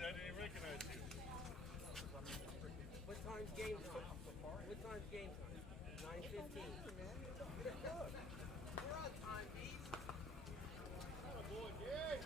I didn't even recognize you. What time's game time? What time's game time? 9:15. We're on time, Bees. Oh, boy, yeah.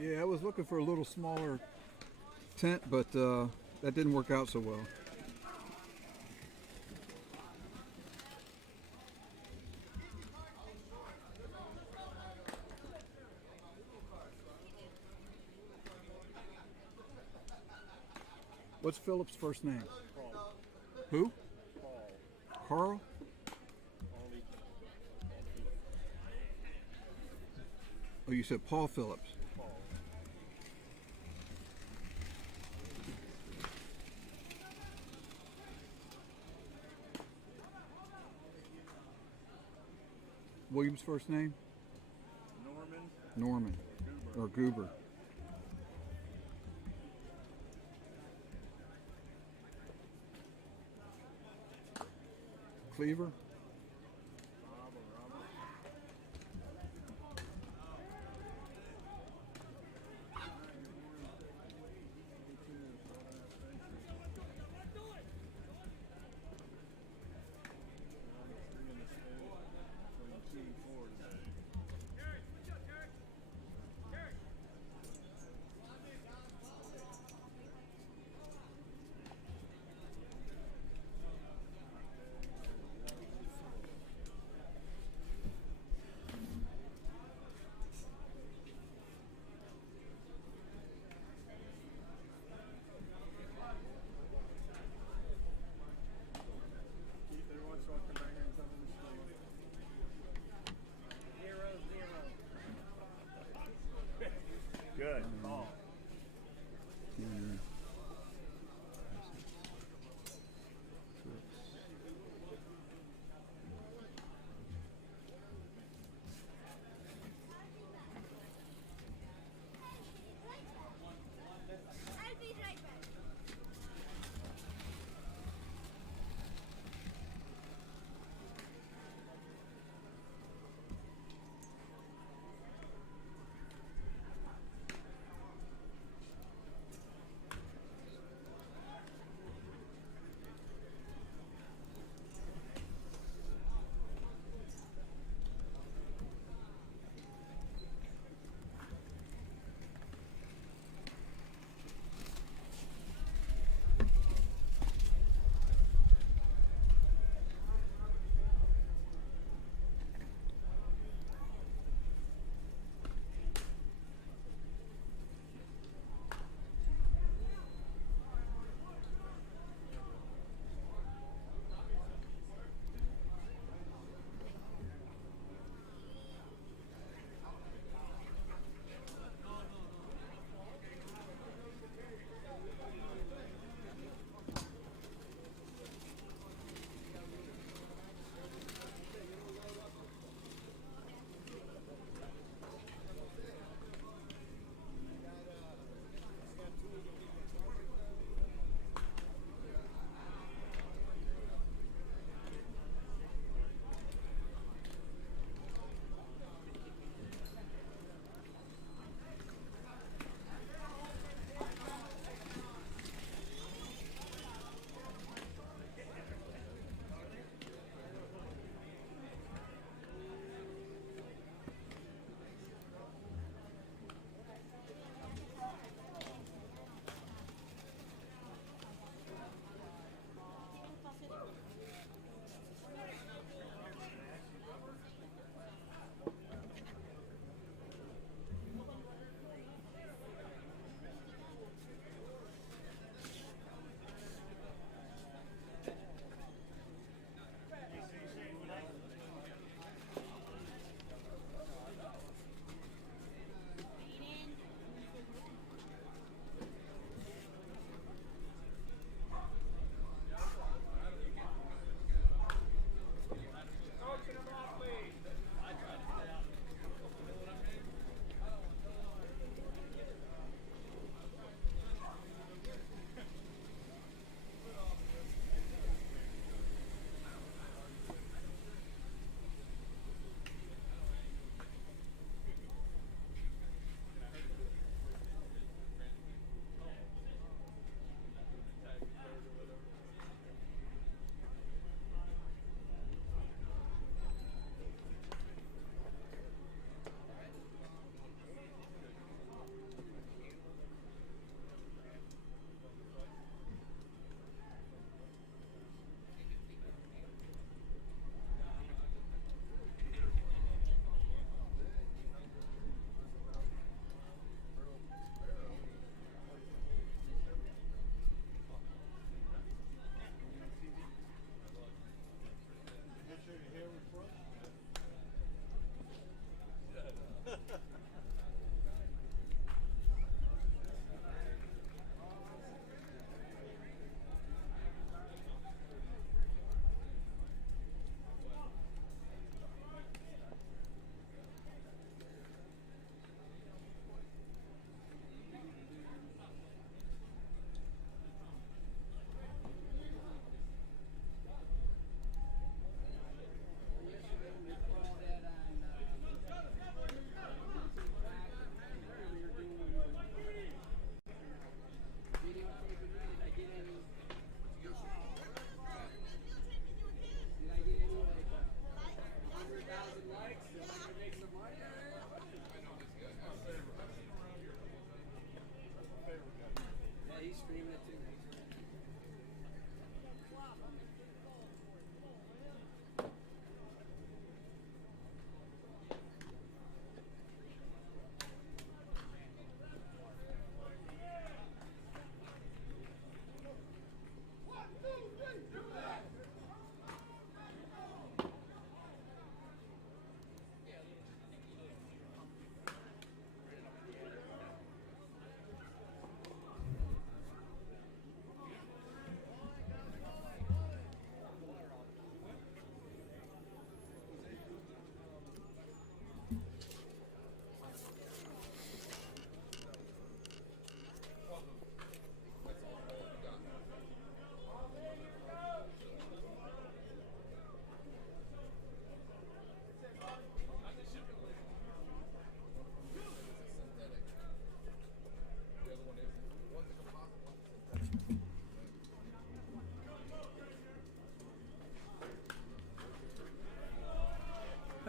Yeah, I was looking for a little smaller tent, but that didn't work out so well. What's Philip's first name? Paul. Who? Paul. Carl? Only. Oh, you said Paul Phillips. Paul. William's first name? Norman. Norman. Goober. Or Goober. Cleaver? Bob or Robert.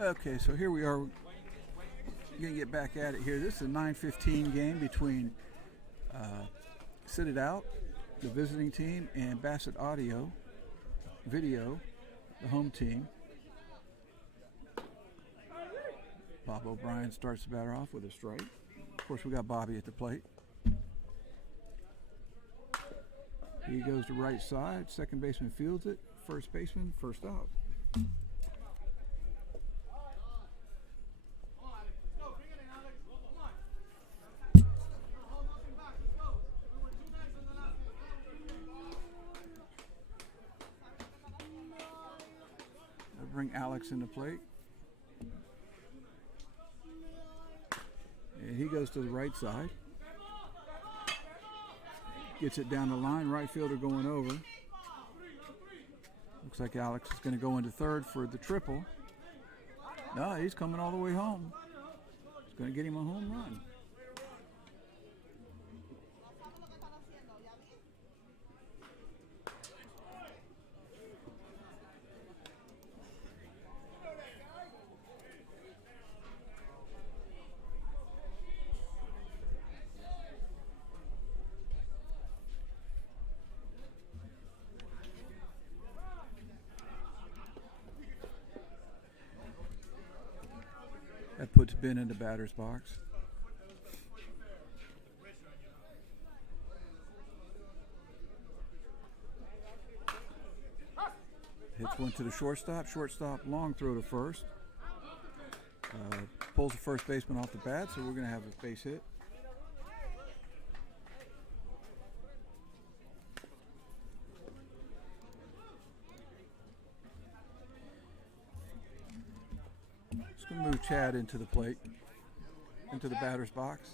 Okay, so here we are. We're going to get back at it here. This is a 9:15 game between Sit It Out, the visiting team, and Bassett Audio, Video, the home team. Bob O'Brien starts the batter off with a strike. Of course, we got Bobby at the plate. He goes to right side. Second baseman fields it. First baseman, first out. I'll bring Alex in the plate. And he goes to the right side. Gets it down the line. Right fielder going over. Looks like Alex is going to go into third for the triple. No, he's coming all the way home. He's going to get him a home run. That puts Ben in the batter's box. Hits one to the shortstop. Shortstop, long throw to first. Pulls the first baseman off the bat, so we're going to have a base hit. Just going to move Chad into the plate, into the batter's box.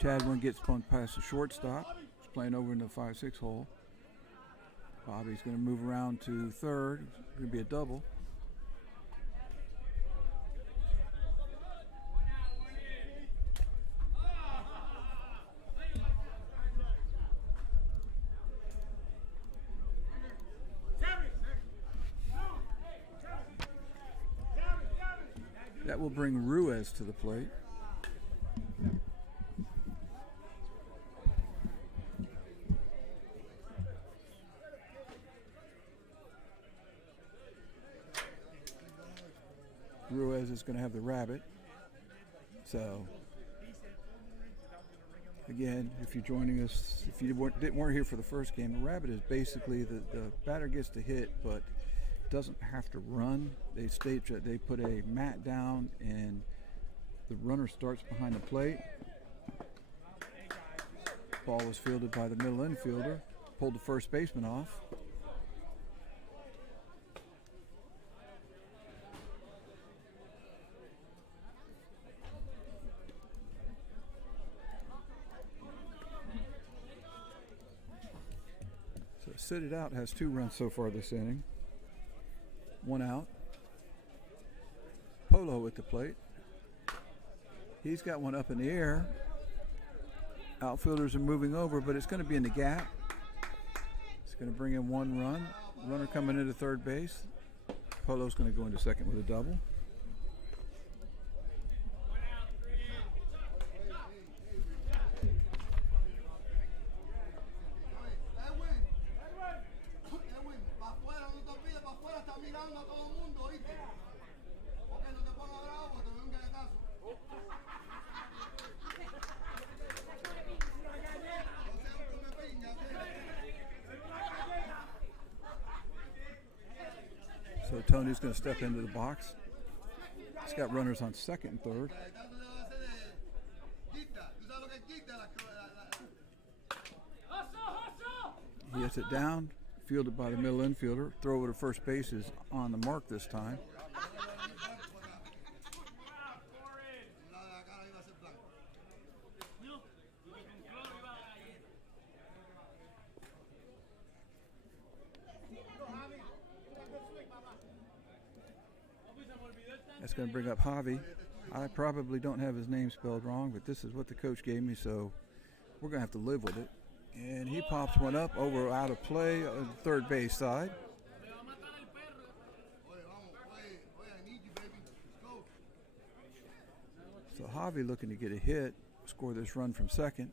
Chadwin gets pumped past the shortstop. He's playing over in the 5-6 hole. Bobby's going to move around to third. It's going to be a double. That will bring Ruiz to the plate. Ruiz is going to have the rabbit. So, again, if you're joining us, if you weren't here for the first game, the rabbit is basically the batter gets to hit, but doesn't have to run. They put a mat down, and the runner starts behind the plate. Ball was fielded by the middle infielder. Pulled the first baseman off. So Sit It Out has 2 runs so far this inning. 1 out. Polo at the plate. He's got one up in the air. Outfielders are moving over, but it's going to be in the gap. It's going to bring in 1 run. Runner coming into third base. Polo's going to go into second with a double. So Tony's going to step into the box. He's got runners on second and third. He hits it down, fielded by the middle infielder. Throw over to first base is on the mark this time. That's going to bring up Javi. I probably don't have his name spelled wrong, but this is what the coach gave me, so we're going to have to live with it. And he pops one up over out of play on the third base side. So Javi looking to get a hit, score this run from second.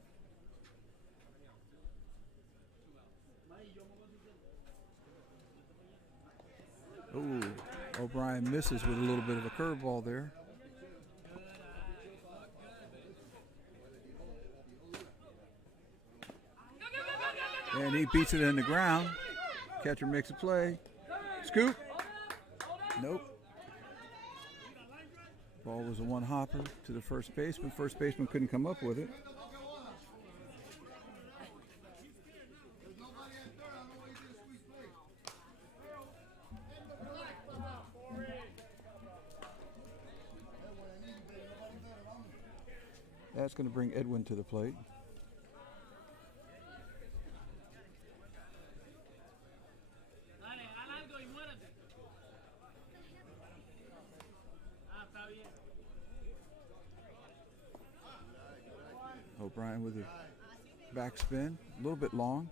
Ooh, O'Brien misses with a little bit of a curveball there. And he beats it in the ground. Catcher makes a play. Scoop. Nope. Ball was a one hopper to the first baseman. First baseman couldn't come up with it. That's going to bring Edwin to the plate. O'Brien with a backspin, a little bit long.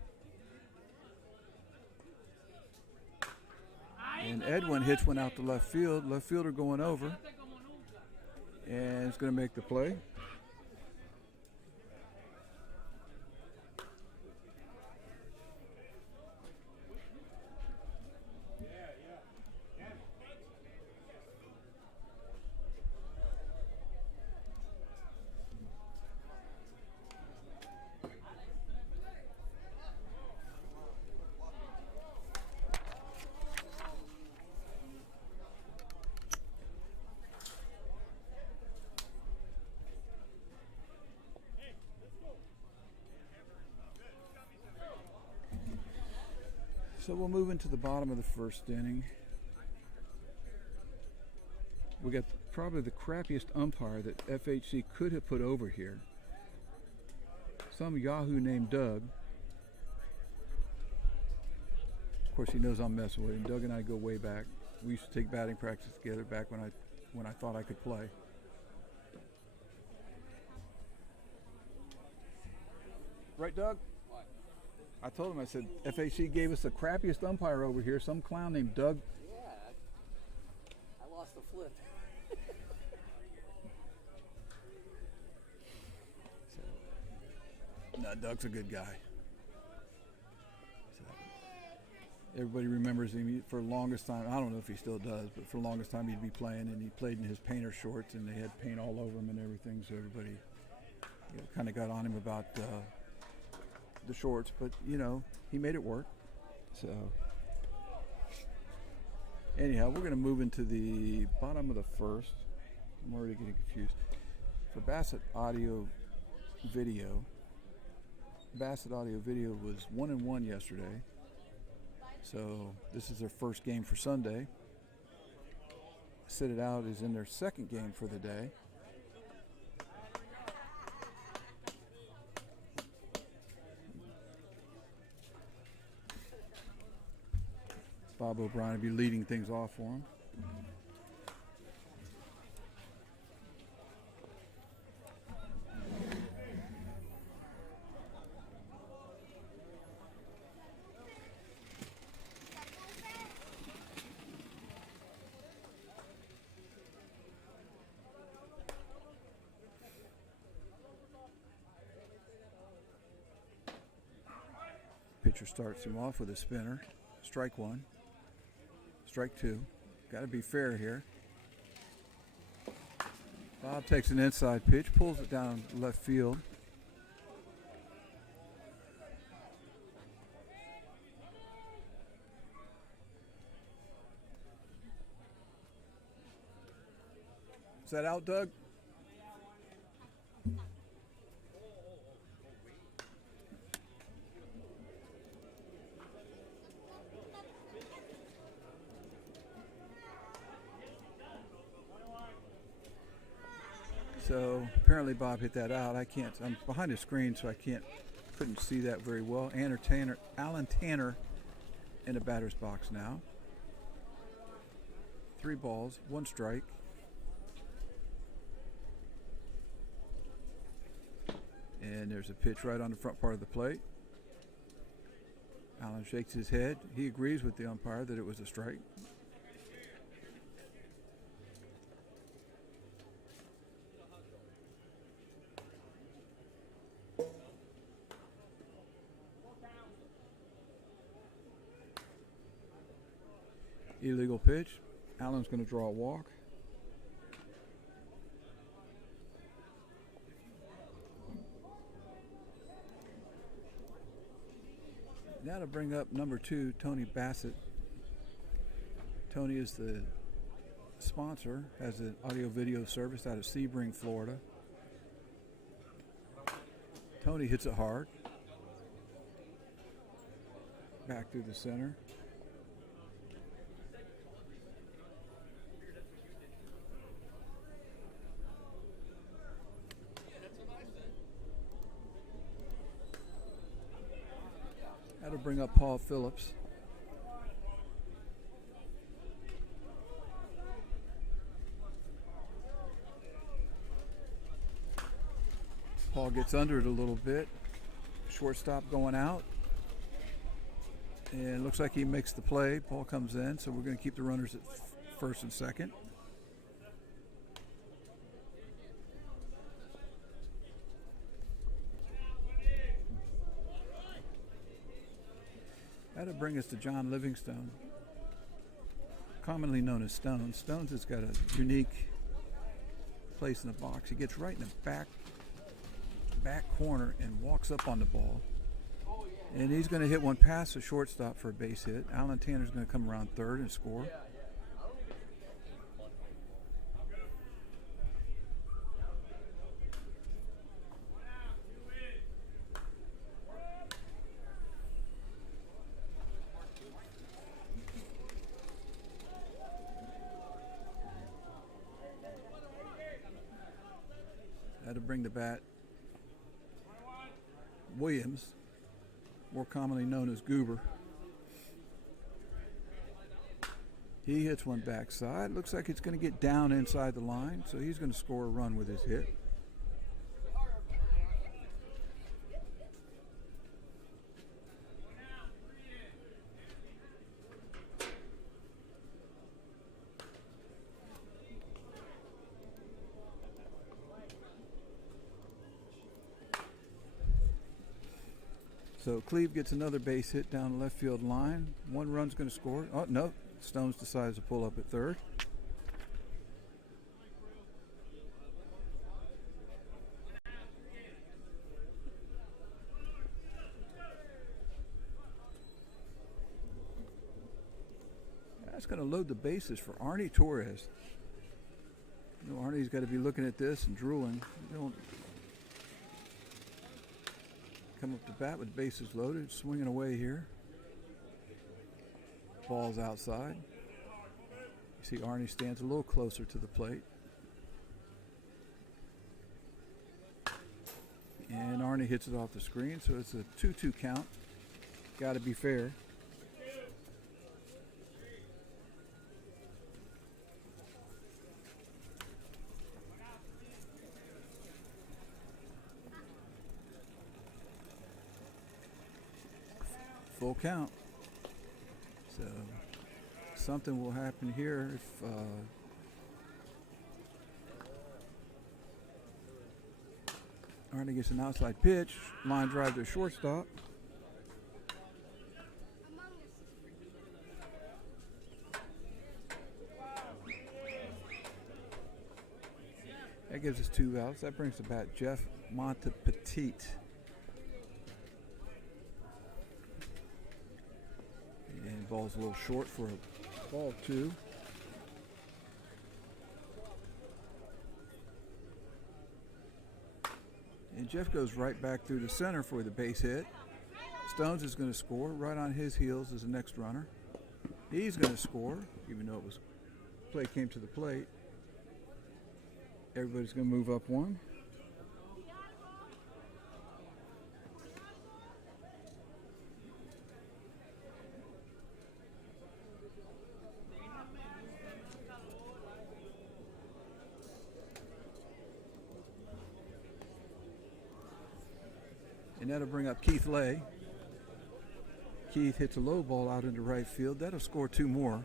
And Edwin hits one out to left field. Left fielder going over. And it's going to make the play. So we'll move into the bottom of the first inning. We got probably the crappiest umpire that FHC could have put over here. Some Yahoo named Doug. Of course, he knows I'm messing with him. Doug and I go way back. We used to take batting practice together back when I thought I could play. Right, Doug? I told him, I said, FHC gave us the crappiest umpire over here, some clown named Doug. Yeah, I lost the flip. No, Doug's a good guy. So, everybody remembers him for the longest time. I don't know if he still does, but for the longest time he'd be playing, and he played in his painter shorts, and they had paint all over him and everything, so everybody kind of got on him about the shorts, but he made it work. So anyhow, we're going to move into the bottom of the first. I'm already getting confused. For Bassett Audio Video was 1-1 yesterday, so this is their first game for Sunday. Sit It Out is in their second game for the day. Bob O'Brien will be leading things off for him. Pitcher starts him off with a spinner. Strike one. Strike two. Got to be fair here. Bob takes an inside pitch, pulls it down left field. Is that out, Doug? So apparently Bob hit that out. I'm behind the screen, so couldn't see that very well. Alan Tanner in the batter's box now. 3 balls, 1 strike. And there's a pitch right on the front part of the plate. Allen shakes his head. He agrees with the umpire that it was a strike. Illegal pitch. Allen's going to draw a walk. Now to bring up number 2, Tony Bassett. Tony is the sponsor, has an audio-video service out of Sebring, Florida. Tony hits it hard. Back through the center. Had to bring up Paul Phillips. Paul gets under it a little bit. Shortstop going out. And looks like he makes the play. Paul comes in, so we're going to keep the runners at first and second. That'll bring us to John Livingstone, commonly known as Stones. Stones has got a unique place in the box. He gets right in the back corner and walks up on the ball. And he's going to hit one past the shortstop for a base hit. Alan Tanner's going to come around third and score. That'll bring the bat Williams, more commonly known as Goober. He hits one backside. Looks like it's going to get down inside the line, so he's going to score a run with his hit. So Cleve gets another base hit down the left field line. One run's going to score. Oh, no. Stones decides to pull up at third. That's going to load the bases for Arnie Torres. You know, Arnie's got to be looking at this and drooling. You don't come up to bat with bases loaded, swinging away here. Ball's outside. You see Arnie stands a little closer to the plate. And Arnie hits it off the screen, so it's a 2-2 count. Got to be fair. Full count. So something will happen here if Arnie gets an outside pitch, line drive to shortstop. That gives us 2 outs. That brings the bat Jeff Montepetit. And ball's a little short for a ball 2. And Jeff goes right back through the center for the base hit. Stones is going to score. Right on his heels is the next runner. He's going to score, even though play came to the plate. Everybody's going to move up 1. And that'll bring up Keith Lay. Keith hits a low ball out into right field. That'll score 2 more.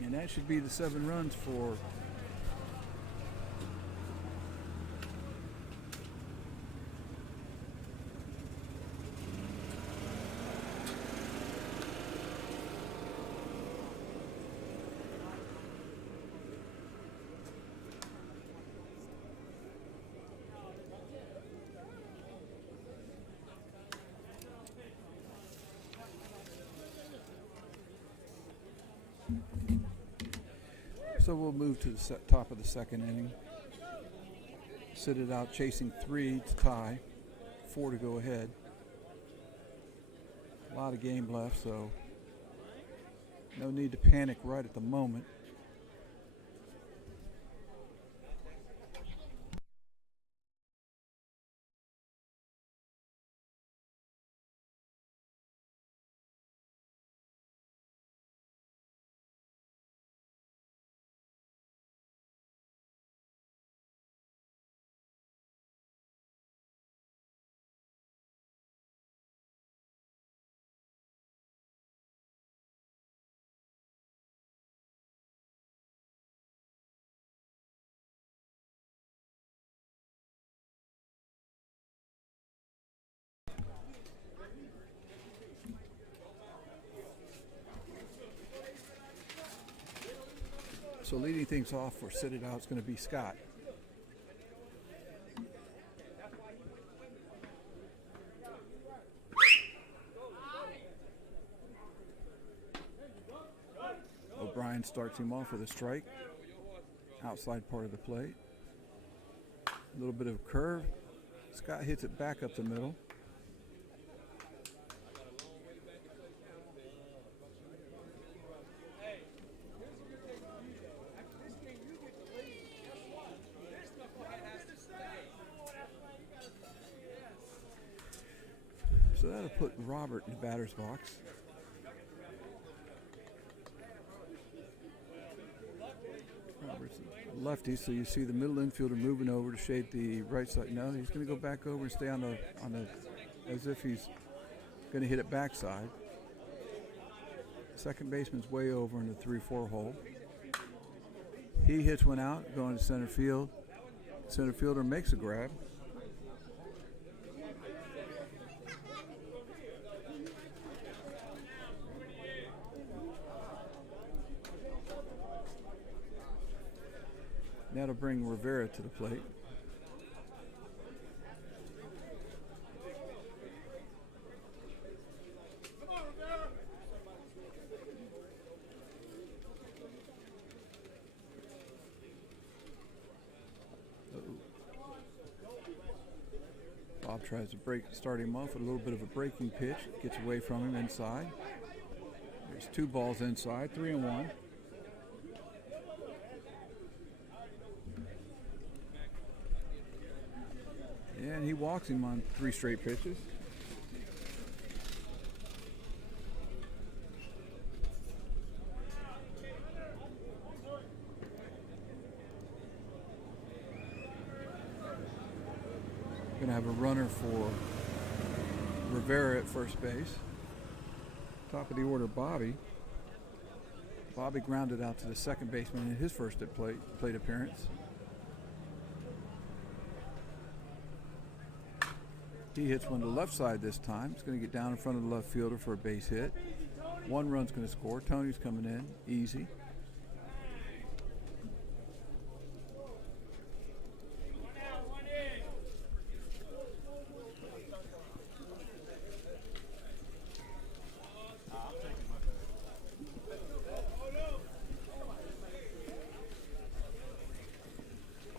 And that should be the 7 runs for So we'll move to the top of the second inning. Sit it out, chasing 3 to tie, 4 to go ahead. A lot of game left, so no need to panic right at the moment. So leading things off for Sit It Out is going to be Scott. O'Brien starts him off with a strike. Outside part of the plate. A little bit of a curve. Scott hits it back up the middle. So that'll put Robert in the batter's box. Robert's a lefty, so you see the middle infielder moving over to shade the right side. No, he's going to go back over and stay on the as if he's going to hit it backside. Second baseman's way over in the 3-4 hole. He hits one out, going to center field. Center fielder makes a grab. That'll bring Rivera to the plate. Bob tries to start him off with a little bit of a breaking pitch. Gets away from him inside. There's 2 balls inside, 3-1. And he walks him on 3 straight pitches. Going to have a runner for Rivera at first base. Top of the order, Bobby. Bobby grounded out to the second baseman in his first plate appearance. He hits one to the left side this time. It's going to get down in front of the left fielder for a base hit. 1 run's going to score. Tony's coming in. Easy.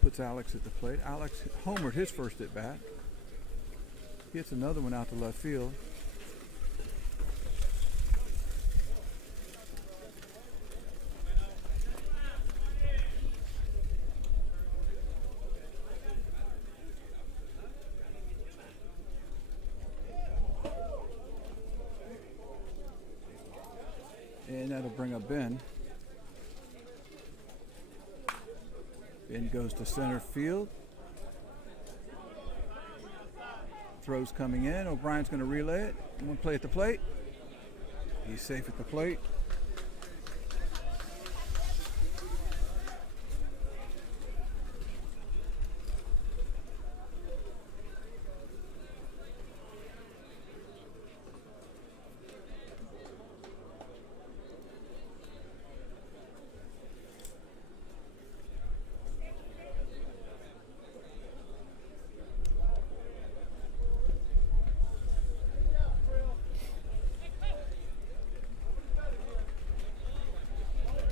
Puts Alex at the plate. Alex homered his first at bat. Gets another one out to left field. And that'll bring up Ben. Ben goes to center field. Throw's coming in. O'Brien's going to relay it. One play at the plate. He's safe at the plate.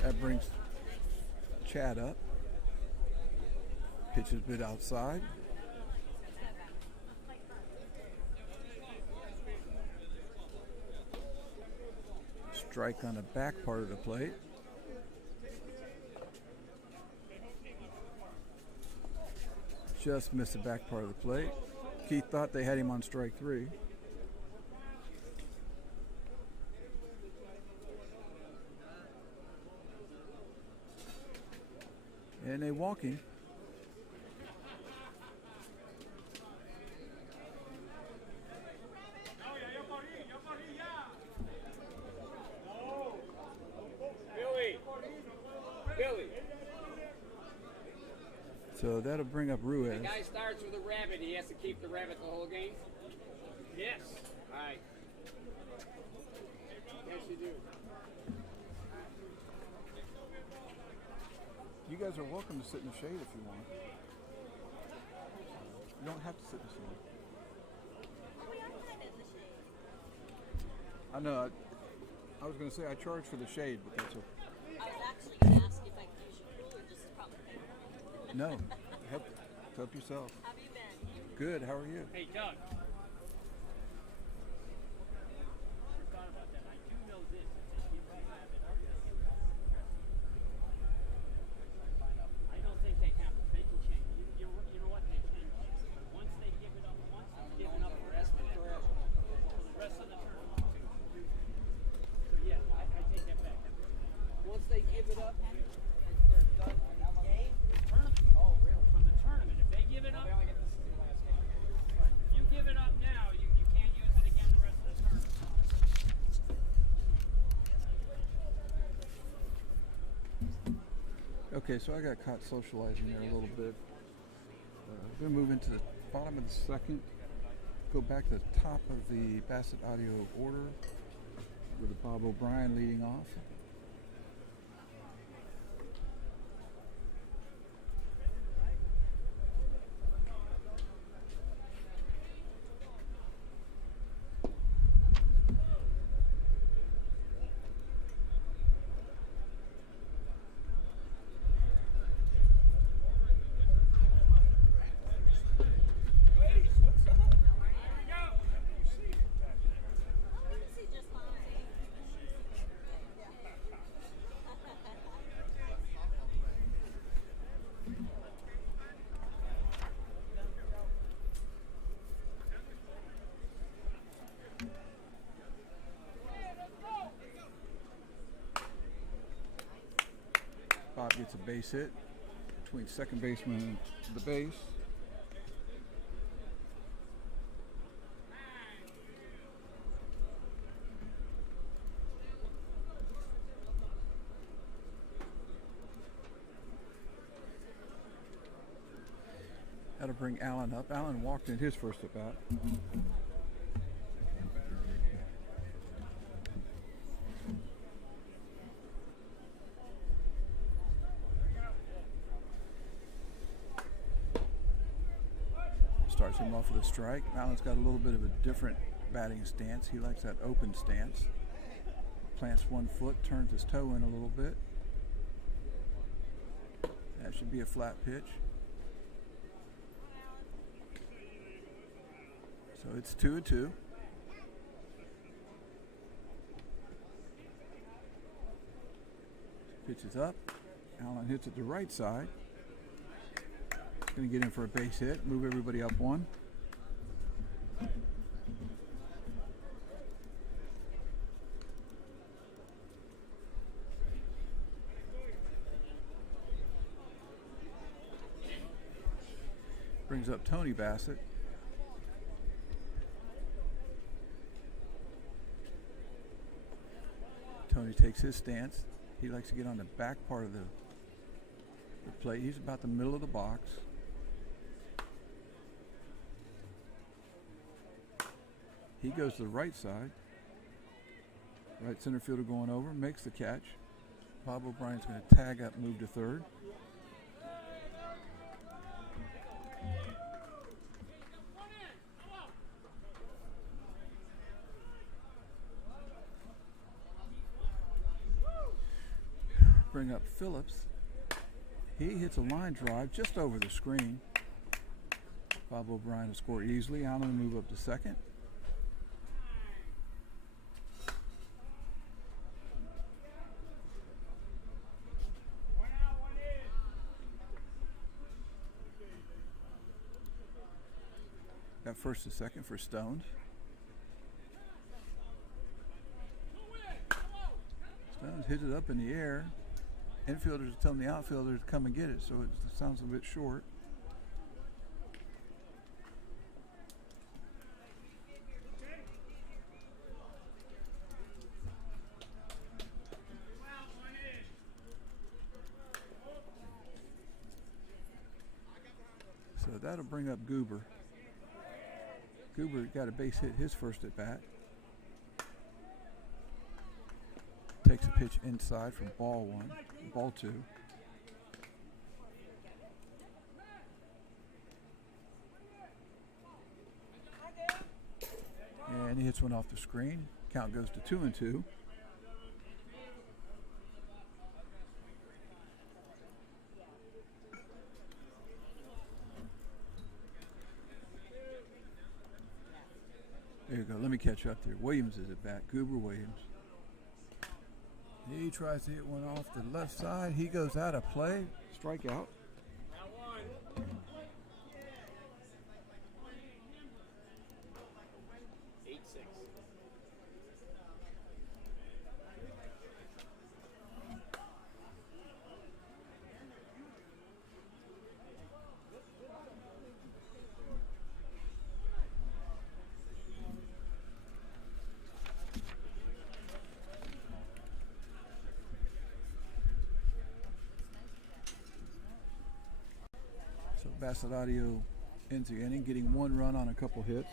That brings Chad up. Pitch is a bit outside. Strike on the back part of the plate. Just missed the back part of the plate. Keith thought they had him on strike 3. And they walk him. Billy. So that'll bring up Ruiz. The guy starts with a rabbit. He has to keep the rabbit the whole game? Yes. All right. Yes, you do. You guys are welcome to sit in the shade if you want. You don't have to sit in the shade. I know. I was going to say I charge for the shade, but that's okay. I was actually going to ask if I could use your pool or just probably pay for it. No. Help yourself. How have you been? Good. How are you? Hey, Doug. Okay, so I got caught socializing there a little bit. We're going to move into the bottom of the second. Go back to the top of the Bassett Audio order with Bob O'Brien leading off. Bob gets a base hit between second baseman and the base. That'll bring Allen up. Allen walked in his first at bat. Starts him off with a strike. Allen's got a little bit of a different batting stance. He likes that open stance. Plants one foot, turns his toe in a little bit. That should be a flat pitch. So it's 2-2. Pitch is up. Allen hits it to right side. Going to get in for a base hit, move everybody up one. brings up Tony Bassett. Tony takes his stance. He likes to get on the back part of the plate. He's about the middle of the box. He goes to the right side. Right center fielder going over, makes the catch. Bob O'Brien's going to tag up, move to third. Bring up Phillips. He hits a line drive just over the screen. Bob O'Brien will score easily. Allen will move up to second. Got first to second for Stones. Stones hits it up in the air. Infielders are telling the outfielders to come and get it, so it sounds a bit short. So that'll bring up Goober. Goober got a base hit his first at bat. Takes a pitch inside from ball one, ball two. And he hits one off the screen. Count goes to 2-2. There you go. Let me catch up there. Williams is at bat. Goober Williams. He tries to hit one off the left side. He goes out of play. Strikeout. Bassett Audio ends the inning, getting one run on a couple hits.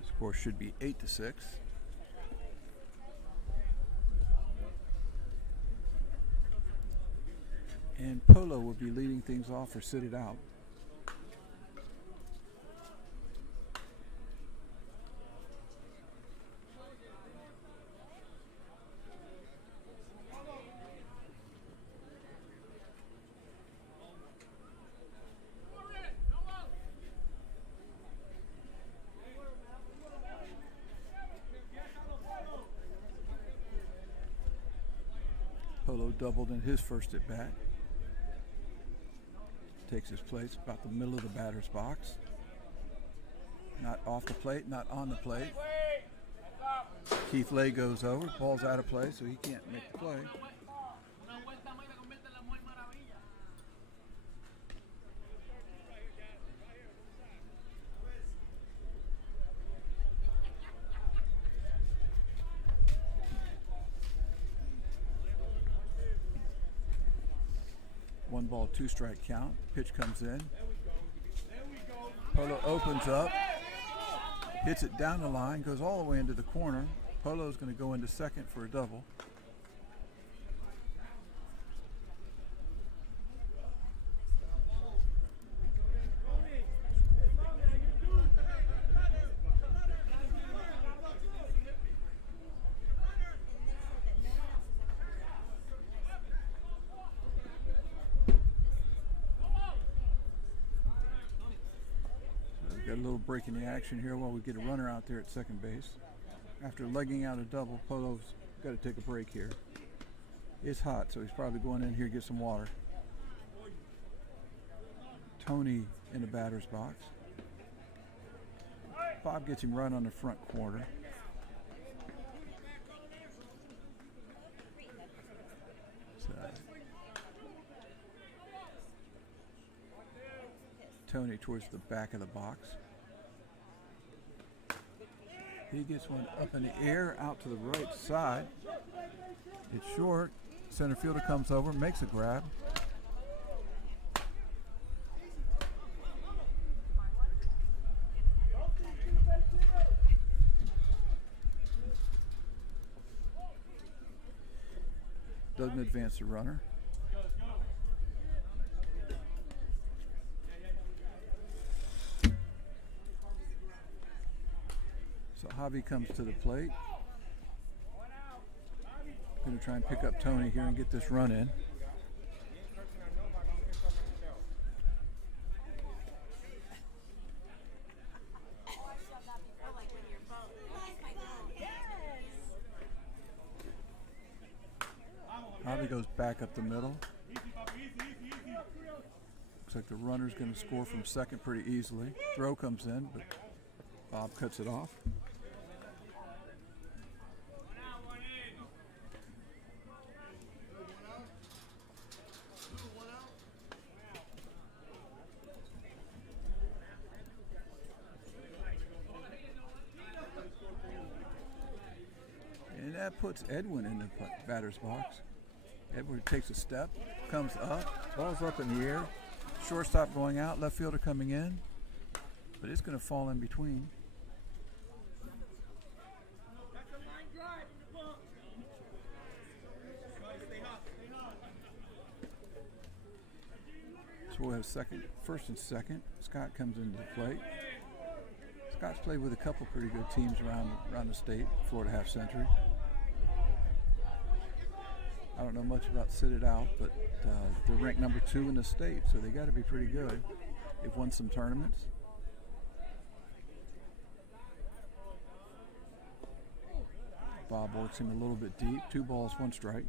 The score should be 8-6. And Polo will be leading things off or sit it out. Polo doubled in his first at bat. Takes his place about the middle of the batter's box. Not off the plate, not on the plate. Keith Lay goes over, ball's out of play, so he can't make the play. One ball, two strike count. Pitch comes in. Polo opens up, hits it down the line, goes all the way into the corner. Polo's going to go into second for a double. Got a little break in the action here while we get a runner out there at second base. After legging out a double, Polo's got to take a break here. It's hot, so he's probably going in here to get some water. Tony in the batter's box. Bob gets him right on the front corner. So Tony towards the back of the box. He gets one up in the air out to the right side. It's short. Center fielder comes over, makes a grab. Doesn't advance the runner. So Javi comes to the plate. Going to try and pick up Tony here and get this run in. Javi goes back up the middle. Looks like the runner's going to score from second pretty easily. Throw comes in, but Bob cuts it off. And that puts Edwin in the batter's box. Edwin takes a step, comes up, ball's up in the air. Shortstop going out, left fielder coming in, but it's going to fall in between. So we'll have first and second. Scott comes into the plate. Scott's played with a couple pretty good teams around the state, Florida half century. I don't know much about Sit It Out, but they're ranked number 2 in the state, so they got to be pretty good. They've won some tournaments. Bob works him a little bit deep. 2 balls, 1 strike.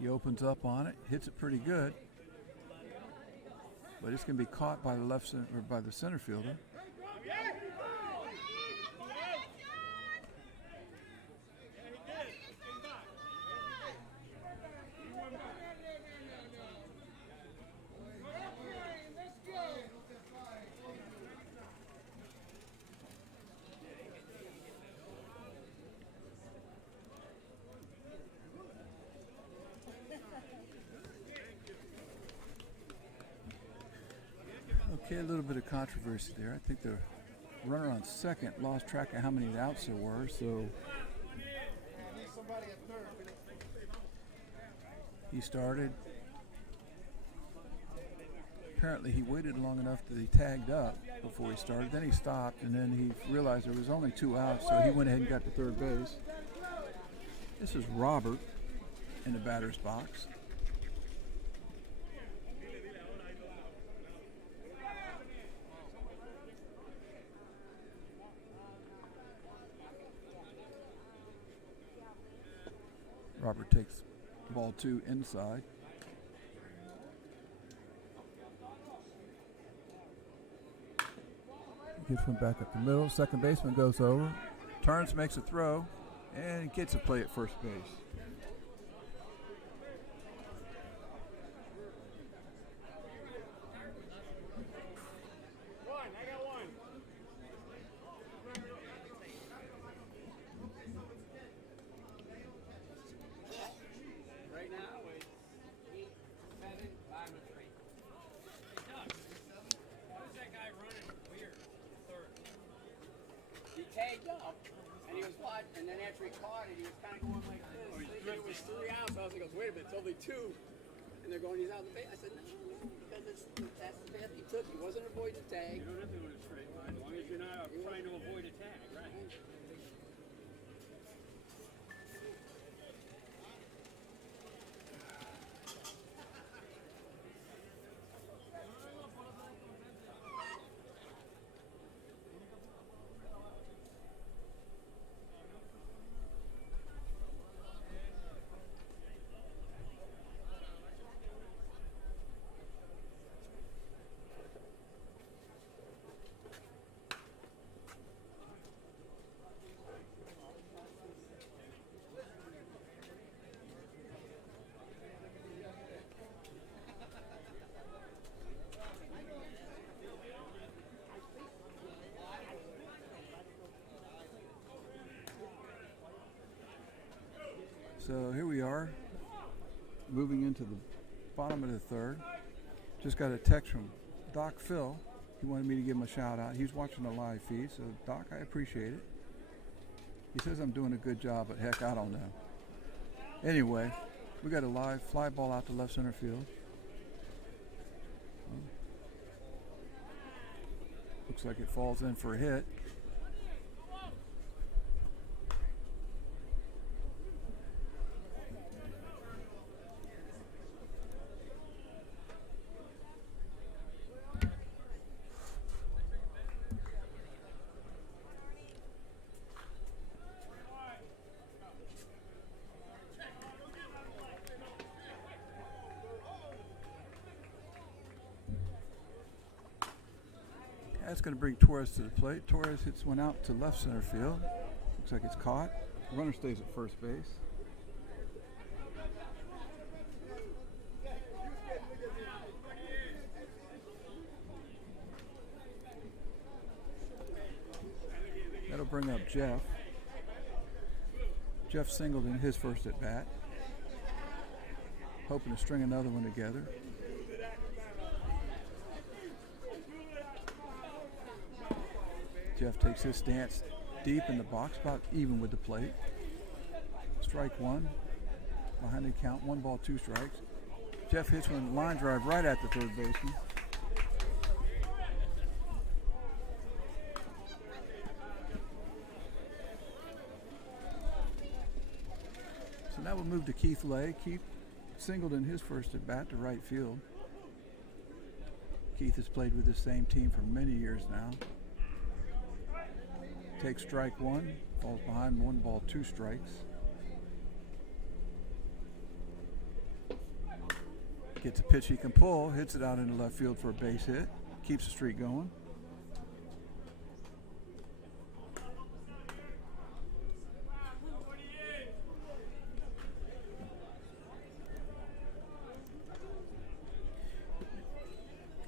He opens up on it, hits it pretty good, but it's going to be caught by the center fielder. Okay, a little bit of controversy there. I think the runner on second lost track of how many outs there were, so he started. Apparently he waited long enough that he tagged up before he started. Then he stopped, and then he realized there was only 2 outs, so he went ahead and got to third base. This is Robert in the batter's box. Robert takes ball 2 inside. Gets one back up the middle. Second baseman goes over, turns, makes a throw, and gets a play at first base. Tagged up, and he was watching, and then after he caught it, he was kind of going like this. Thinking it was 3 outs. I was like, wait a minute, it's only 2. And they're going, he's out the base. I said, no, because that's the path he took. He wasn't avoiding the tag. You don't have to go in a straight line, as long as you're not trying to avoid a tag, right? So here we are, moving into the bottom of the third. Just got a text from Doc Phil. He wanted me to give him a shout out. He's watching the live feed, so Doc, I appreciate it. He says I'm doing a good job, but heck, I don't know. Anyway, we got a live fly ball out to left center field. Looks like it falls in for a hit. That's going to bring Torres to the plate. Torres hits one out to left center field. Looks like it's caught. The runner stays at first base. That'll bring up Jeff. Jeff singled in his first at bat. Hoping to string another one together. Jeff takes his stance deep in the box, about even with the plate. Strike one. Behind the count, 1 ball, 2 strikes. Jeff hits one line drive right at the third baseman. So now we'll move to Keith Lay. Keith singled in his first at bat to right field. Keith has played with the same team for many years now. Takes strike one, falls behind, 1 ball, 2 strikes. Gets a pitch he can pull, hits it out into left field for a base hit, keeps the streak going.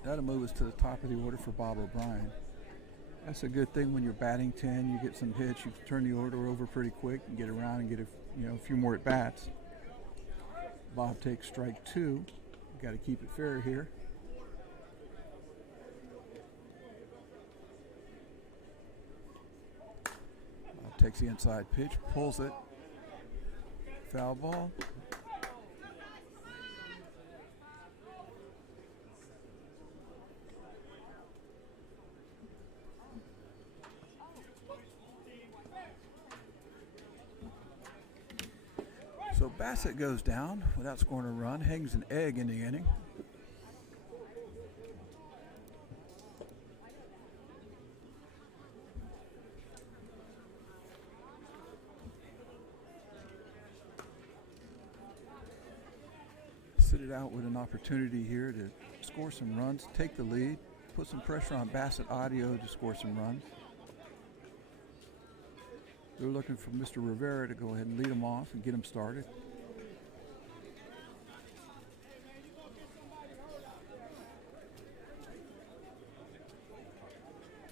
That'll move us to the top of the order for Bob O'Brien. That's a good thing when you're batting 10, you get some hits, you can turn the order over pretty quick and get around and get a few more at bats. Bob takes strike 2. Got to keep it fair here. Bob takes the inside pitch, pulls it. Foul ball. So Bassett goes down without scoring a run, hangs an egg in the inning. Sit it out with an opportunity here to score some runs, take the lead, put some pressure on Bassett Audio to score some runs. They're looking for Mr. Rivera to go ahead and lead them off and get them started.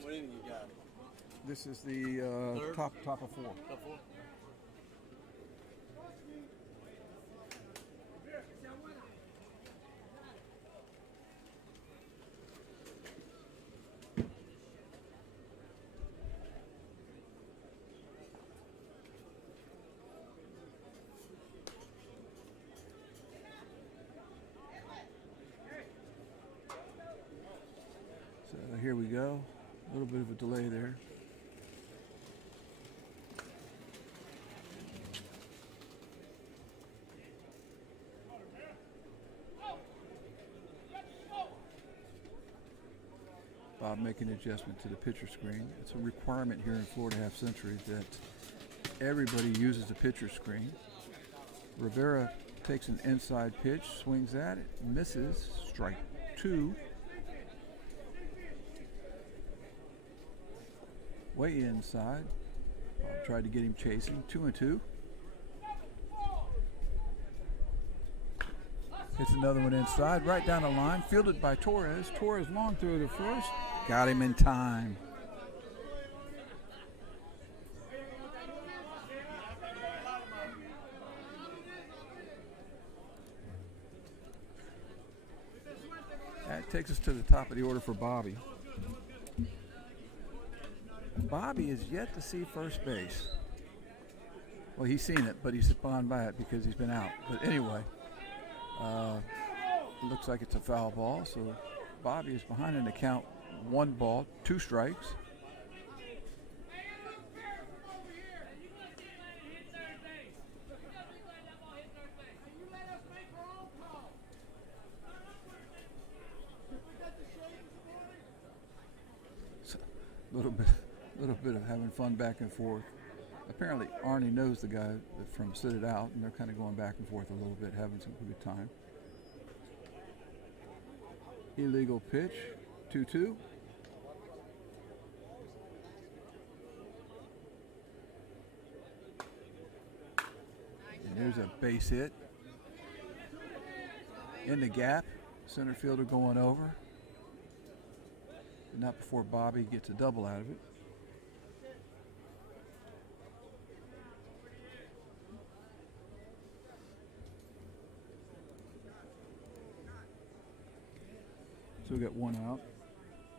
What inning you got? This is the top of 4. Top 4? So here we go. A little bit of a delay there. Bob making an adjustment to the pitcher screen. It's a requirement here in Florida Half Century that everybody uses the pitcher screen. Rivera takes an inside pitch, swings at it, misses, strike 2. Way inside. Bob tried to get him chasing. 2-2. Hits another one inside, right down the line, fielded by Torres. Torres long throw to first. Got him in time. Takes us to the top of the order for Bobby. Bobby is yet to see first base. Well, he's seen it, but he's gone by it because he's been out. But anyway, it looks like it's a foul ball, so Bobby is behind in the count. 1 ball, 2 strikes. Little bit of having fun back and forth. Apparently Arnie knows the guy from Sit It Out, and they're kind of going back and forth a little bit, having some good time. Illegal pitch, 2-2. And there's a base hit. In the gap, center fielder going over. Not before Bobby gets a double out of it. So we got 1 out.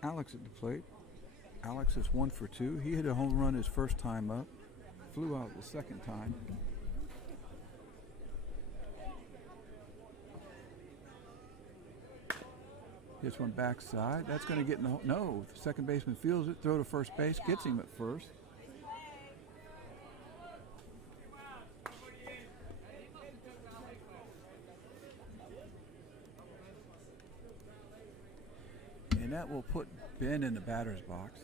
Alex at the plate. Alex is 1 for 2. He hit a home run his first time up. Flew out the second time. Hits one backside. That's going to get no. The second baseman feels it. Throw to first base. Gets him at first. And that will put Ben in the batter's box.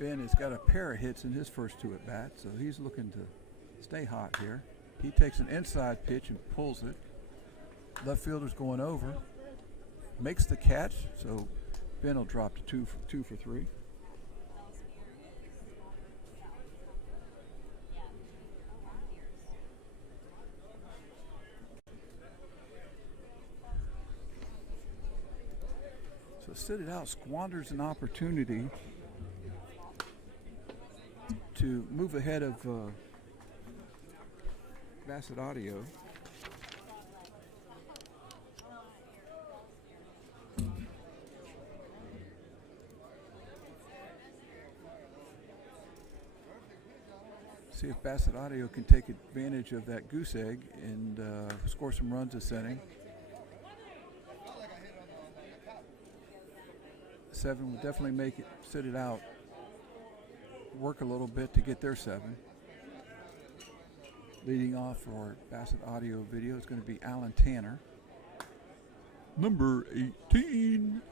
Ben has got a pair of hits in his first 2 at bats, so he's looking to stay hot here. He takes an inside pitch and pulls it. Left fielder's going over, makes the catch, so Ben will drop to 2 for 3. So Sit It Out squanders an opportunity to move ahead of Bassett Audio. See if Bassett Audio can take advantage of that goose egg and score some runs this inning. 7 will definitely make it Sit It Out work a little bit to get their 7. Leading off for Bassett Audio video is going to be Alan Tanner, number 18.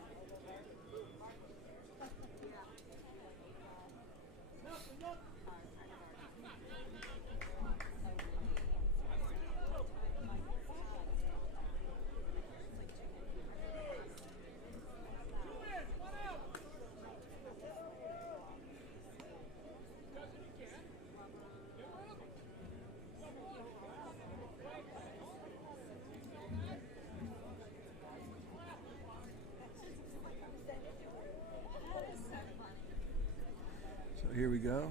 Here we go.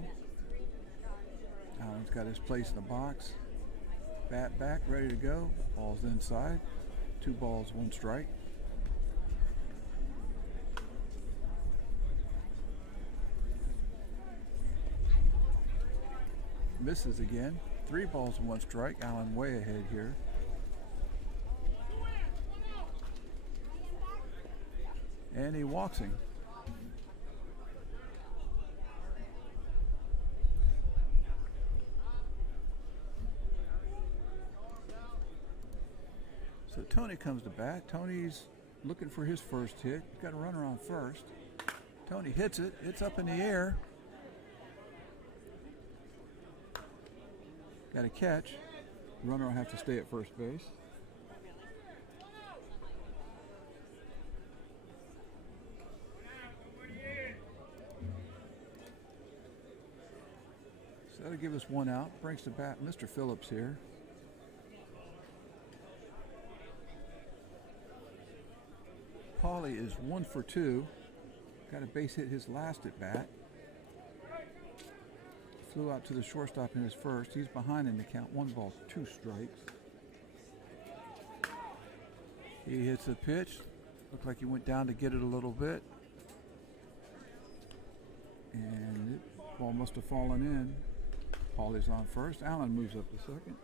Alan's got his place in the box. Bat back, ready to go. Ball's inside. 2 balls, 1 strike. Misses again. 3 balls and 1 strike. Alan way ahead here. And he walks him. So Tony comes to bat. Tony's looking for his first hit. He's got a runner on first. Tony hits it. It's up in the air. Got a catch. Runner will have to stay at first base. So that'll give us 1 out. Brings to bat Mr. Phillips here. Paulie is 1 for 2. Got a base hit his last at bat. Flew out to the shortstop in his first. He's behind in the count. 1 ball, 2 strikes. He hits the pitch. Looked like he went down to get it a little bit. And it ball must have fallen in. Paulie's on first. Allen moves up to second.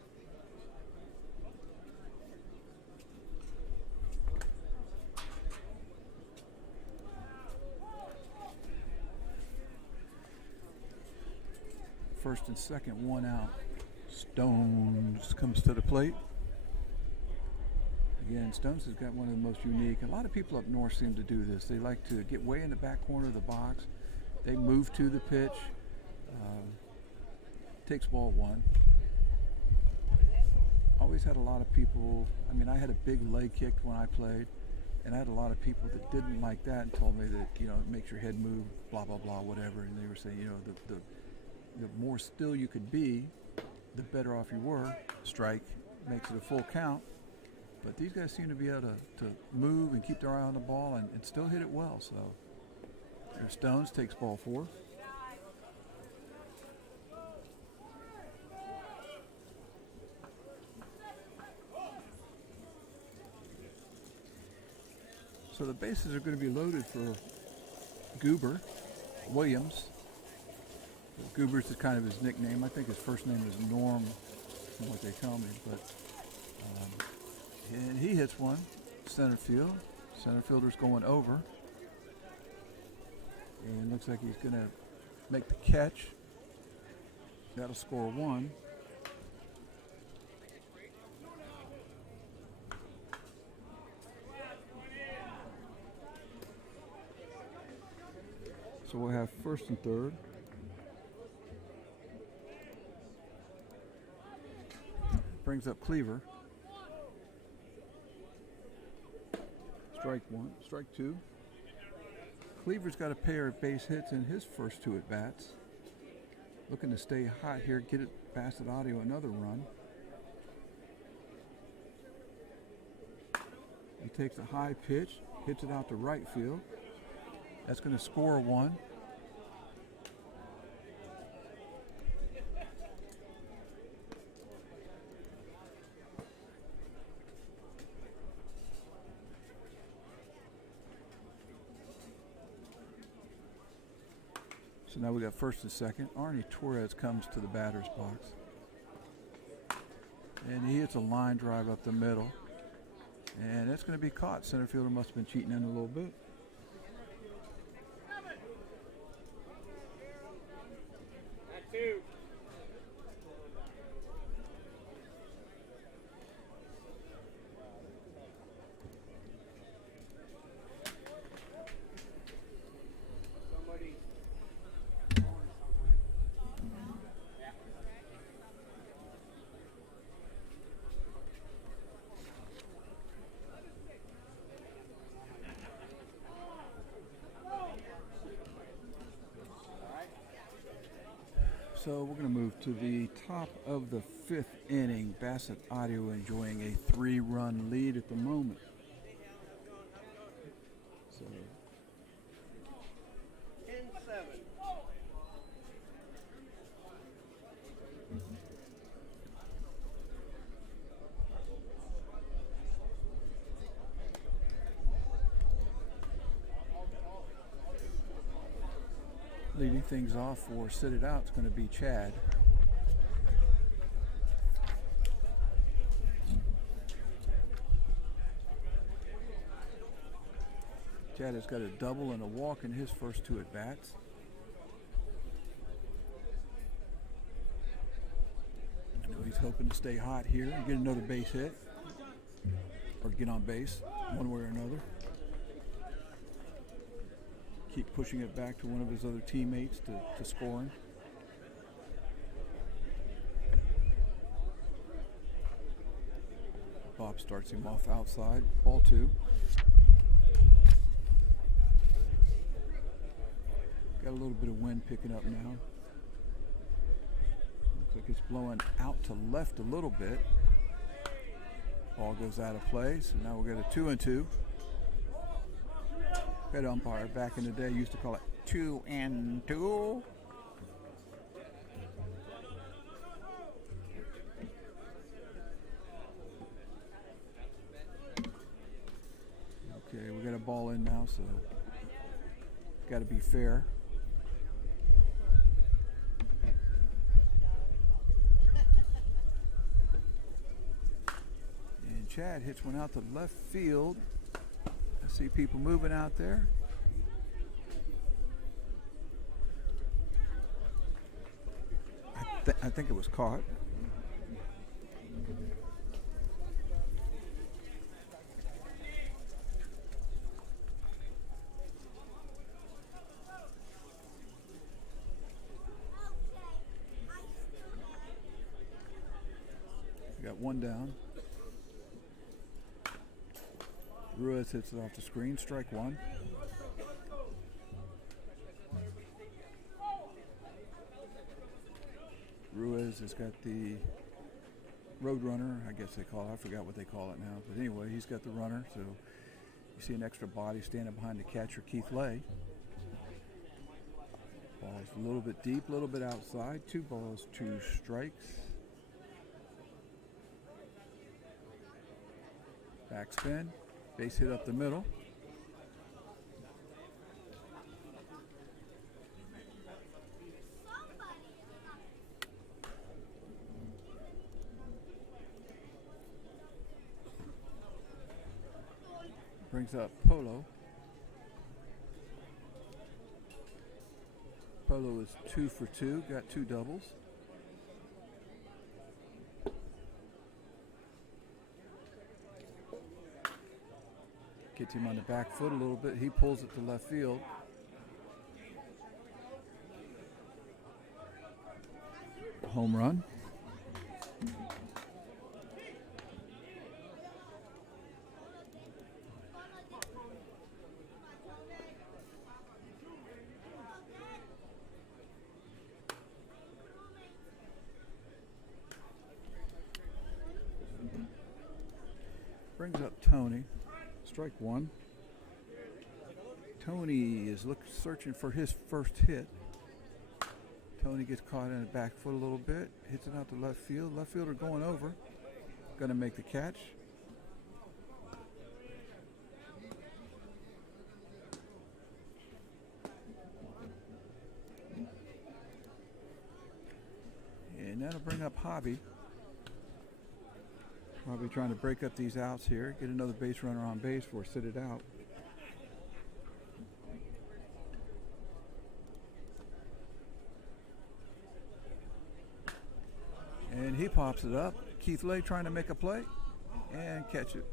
First and second, one out. Stones comes to the plate. Again, Stones has got one of the most unique. A lot of people up north seem to do this. They like to get way in the back corner of the box. They move to the pitch. Takes ball one. Always had a lot of people. I mean, I had a big leg kick when I played, and I had a lot of people that didn't like that and told me that, you know, it makes your head move, blah blah blah, whatever. And they were saying, you know, the more still you could be, the better off you were. Strike makes it a full count. But these guys seem to be able to move and keep their eye on the ball and still hit it well. So there's Stones, takes ball four. So the bases are going to be loaded for Goober Williams. Goober's is kind of his nickname. I think his first name is Norm, from what they tell me. But and he hits one, center field. Center fielder's going over. And looks like he's going to make the catch. That'll score one. So we'll have first and third. Brings up Cleaver. Strike one, strike two. Cleaver's got a pair of base hits in his first two at bats. Looking to stay hot here, get it Bassett Audio another run. He takes a high pitch, hits it out to right field. That's going to score one. So now we got first and second. Arnie Torres comes to the batter's box. And he hits a line drive up the middle. And that's going to be caught. Center fielder must have been cheating in a little bit. Two. Somebody. Yeah. So we're going to move to the top of the fifth inning. Bassett Audio enjoying a 3-run lead at the moment. So 10-7. leading things off for Sit It Out is going to be Chad. Chad has got a double and a walk in his first two at bats. I know he's hoping to stay hot here and get another base hit or get on base one way or another. Keep pushing it back to one of his other teammates to scoring. Bob starts him off outside. Ball two. Got a little bit of wind picking up now. Looks like it's blowing out to left a little bit. Ball goes out of play, so now we've got a 2-2. Head umpire back in the day used to call it 2-2. ball in now, so got to be fair. And Chad hits one out to left field. I see people moving out there. I think it was caught. Got one down. Ruiz hits it off the screen. Strike one. Ruiz has got the road runner, I guess they call it. I forgot what they call it now. But anyway, he's got the runner. So you see an extra body standing behind the catcher, Keith Lay. Ball's a little bit deep, a little bit outside. 2 balls, 2 strikes. Backspin, base hit up the middle. Brings up Polo. Polo is 2 for 2, got 2 doubles. Gets him on the back foot a little bit. He pulls it to left field. Home run. Brings up Tony. Strike one. Tony is searching for his first hit. Tony gets caught in the back foot a little bit. Hits it out to left field. Left fielder going over. Going to make the catch. And that'll bring up Hobby. Probably trying to break up these outs here. Get another base runner on base for sit it out. And he pops it up. Keith Lay trying to make a play and catch it.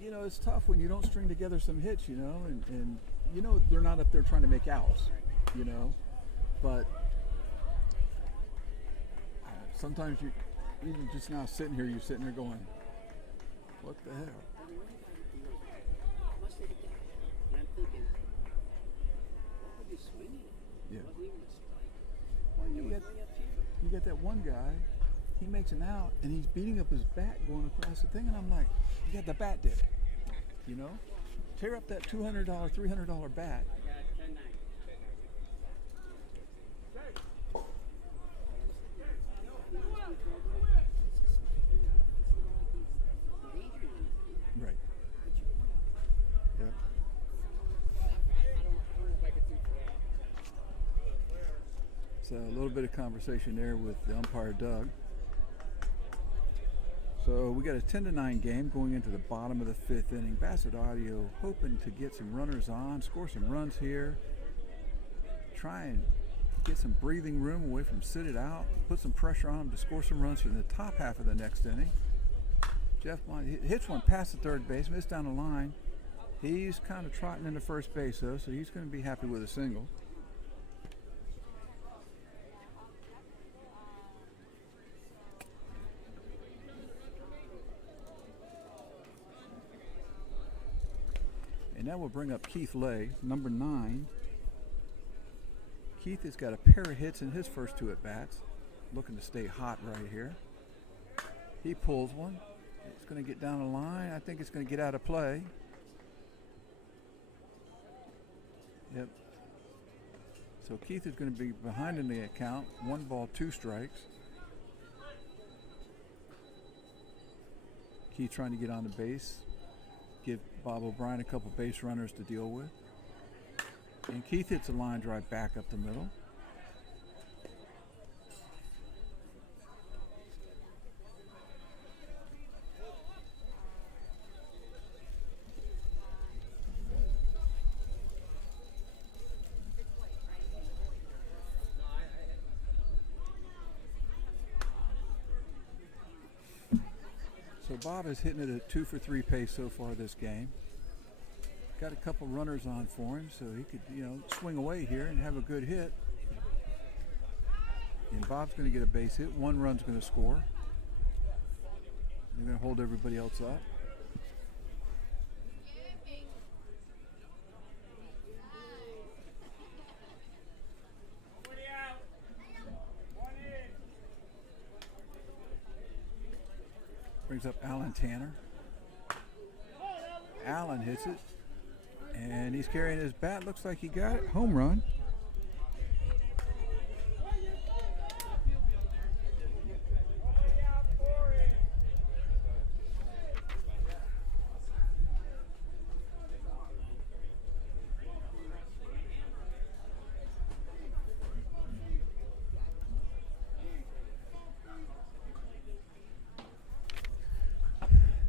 You know, it's tough when you don't string together some hits, you know, and you know they're not up there trying to make outs, you know, but sometimes you, even just now sitting here, you're sitting there going, what the hell? Yeah. Well, you got that one guy, he makes an out, and he's beating up his bat going across the thing, and I'm like, yeah, the bat did it. You know, tear up that $200, $300 bat. Right. Yeah. So a little bit of conversation there with the umpire Doug. So we got a 10-9 game going into the bottom of the 5th inning. Bassett Audio hoping to get some runners on, score some runs here, try and get some breathing room away from sit it out, put some pressure on them to score some runs in the top half of the next inning. Jeff Bond hits one past the third base, missed down the line. He's kind of trotting into first base though, so he's going to be happy with a single. And And that will bring up Keith Lay, number 9. Keith has got a pair of hits in his first 2 at-bats. Looking to stay hot right here. He pulls one. It's going to get down the line. I think it's going to get out of play. Yep. So Keith is going to be behind in the account. 1 ball, 2 strikes. Keith trying to get on the base. Give Bob O'Brien a couple base runners to deal with. And Keith hits a line drive back up the middle. So Bob is hitting it at 2 for 3 pace so far this game. Got a couple runners on for him, so he could, swing away here and have a good hit. And Bob's going to get a base hit. 1 run's going to score. They're going to hold everybody else up. Brings up Alan Tanner. Allen hits it. And he's carrying his bat. Looks like he got it. Home run.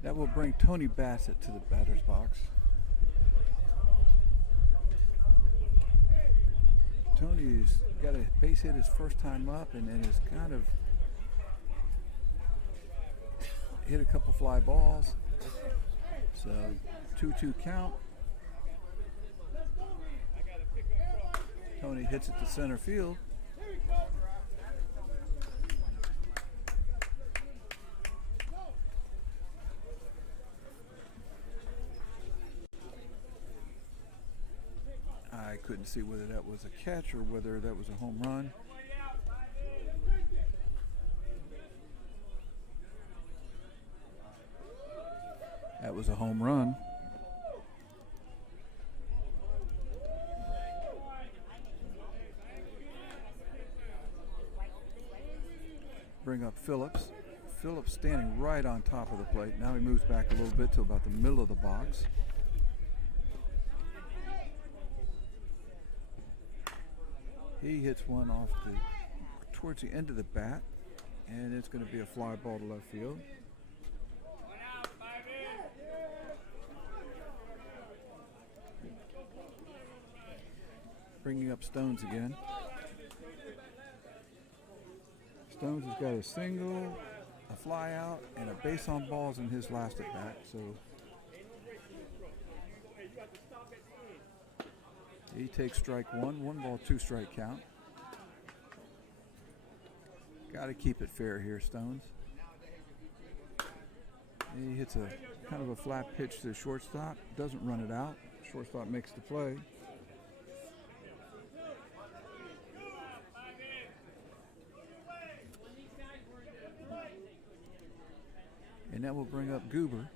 That will bring Tony Bassett to the batter's box. Tony's got a base hit his first time up and then has kind of hit a couple fly balls. So 2-2 count. Tony hits it to center field. I couldn't see whether that was a catch or whether that was a home run. That was a home run. Bring up Phillips. Phillips standing right on top of the plate. Now he moves back a little bit to about the middle of the box. He hits one off towards the end of the bat, and it's going to be a fly ball to left field. Bringing up Stones again. Stones has got a single, a fly out, and a base on balls in his last at bat. So he takes strike 1, 1 ball, 2 strike count. Got to keep it fair here, Stones. And he hits a kind of a flat pitch to the shortstop. Doesn't run it out. Shortstop makes the play. And that will bring up Goober.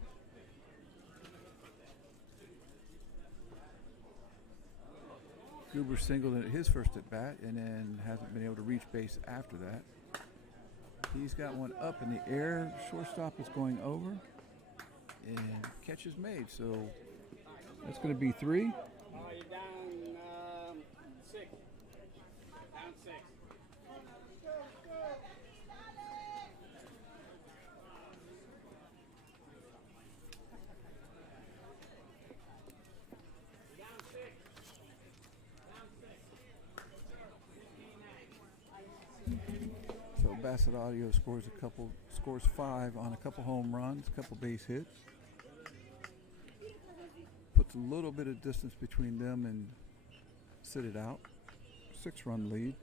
Goober singled at his first at bat and then hasn't been able to reach base after that. He's got one up in the air. Shortstop is going over. And catch is made. So that's going to be 3. You're down 6. Down 6. So Bassett Audio scores 5 on a couple home runs, a couple base hits. Puts a little bit of distance between them and sit it out. 6-run lead.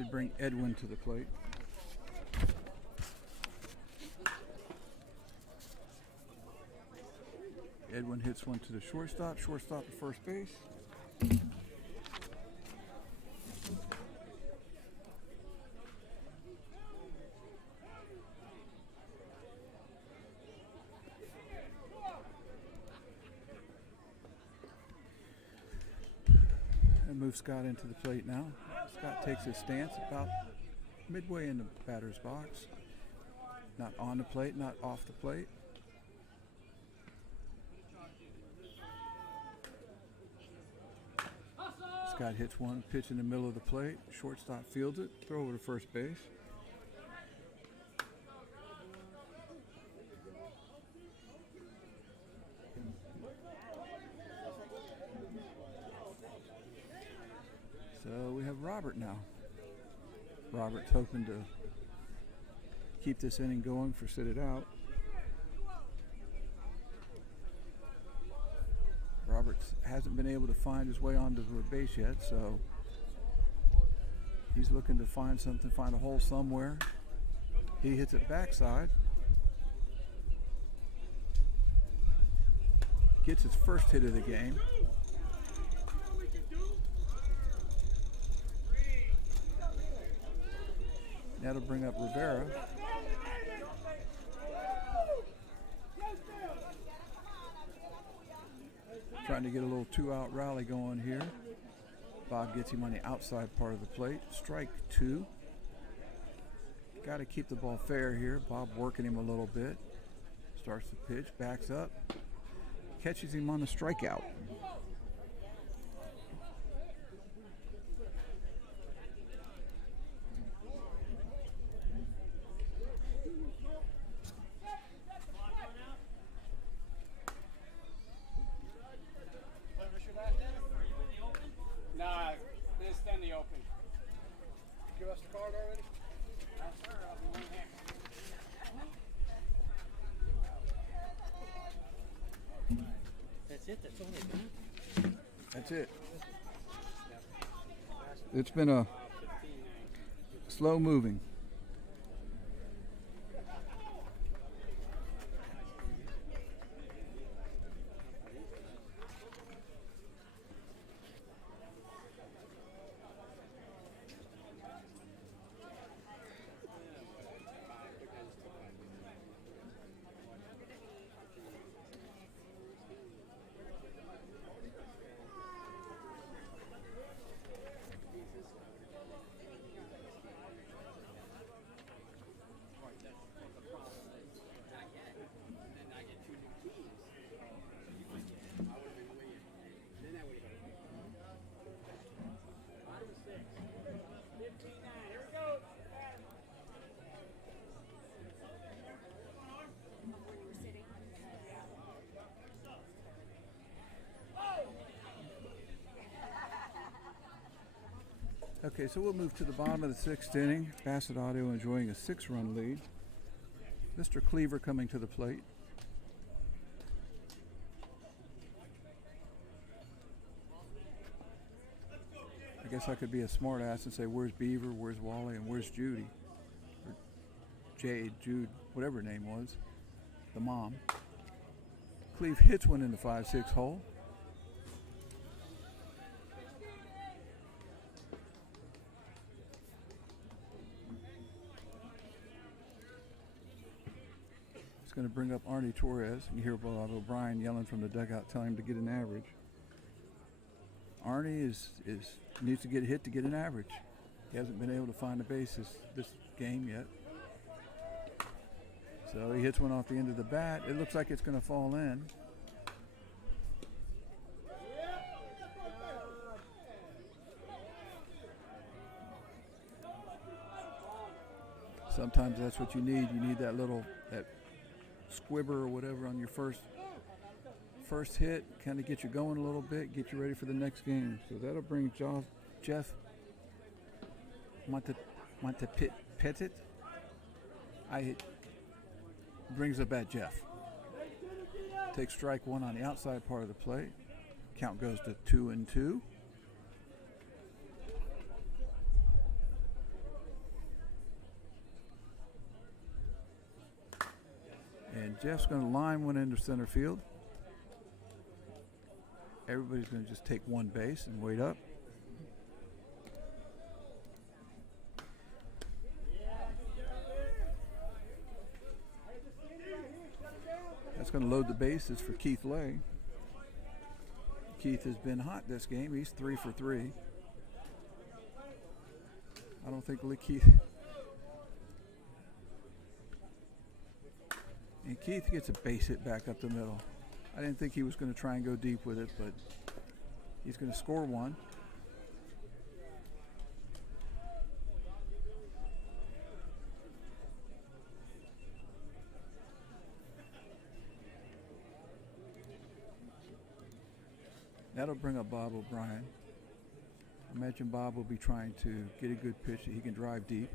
should bring Edwin to the plate. Edwin hits one to the shortstop to first base. And move Scott into the plate now. Scott takes his stance about midway in the batter's box. Not on the plate, not off the plate. Scott hits one pitch in the middle of the plate. Shortstop fields it. Throw over to first base. So we have Robert now. Robert's hoping to keep this inning going for sit it out. Roberts hasn't been able to find his way onto the base yet, so he's looking to find something, find a hole somewhere. He hits it backside. Gets his first hit of the game. That'll bring up Rivera. Trying to get a little two-out rally going here. Bob gets him on the outside part of the plate. Strike two. Got to keep the ball fair here. Bob working him a little bit. Starts the pitch, backs up. Catches him on the strikeout. Nah, this then the open. Give us the card already? That's it. That's all they do. That's it. It's been a slow moving. Okay, so we'll move to the bottom of the sixth inning. Bassett Audio enjoying a 6-run lead. Mr. Cleaver coming to the plate. I guess I could be a smart ass and say, where's Beaver, where's Wally, and where's Judy? Or Jade, Jude, whatever her name was. The mom. Cleve hits one in the 5-6 hole. It's going to bring up Arnie Torres. You hear Bob O'Brien yelling from the dugout, telling him to get an average. Arnie needs to get hit to get an average. He hasn't been able to find the bases this game yet. So he hits one off the end of the bat. It looks like it's going to fall in. Sometimes that's what you need. You need that little squibber or whatever on your first hit, kind of get you going a little bit, get you ready for the next game. So that'll bring Jeff Montepettit. Brings up at Jeff. Takes strike one on the outside part of the plate. Count goes to 2-2. And Jeff's going to line one into center field. Everybody's going to just take one base and wait up. That's going to load the bases for Keith Lay. Keith has been hot this game. He's 3 for 3. I don't think Keith... And Keith gets a base hit back up the middle. I didn't think he was going to try and go deep with it, but he's going to score one. That'll bring up Bob O'Brien. I imagine Bob will be trying to get a good pitch that he can drive deep.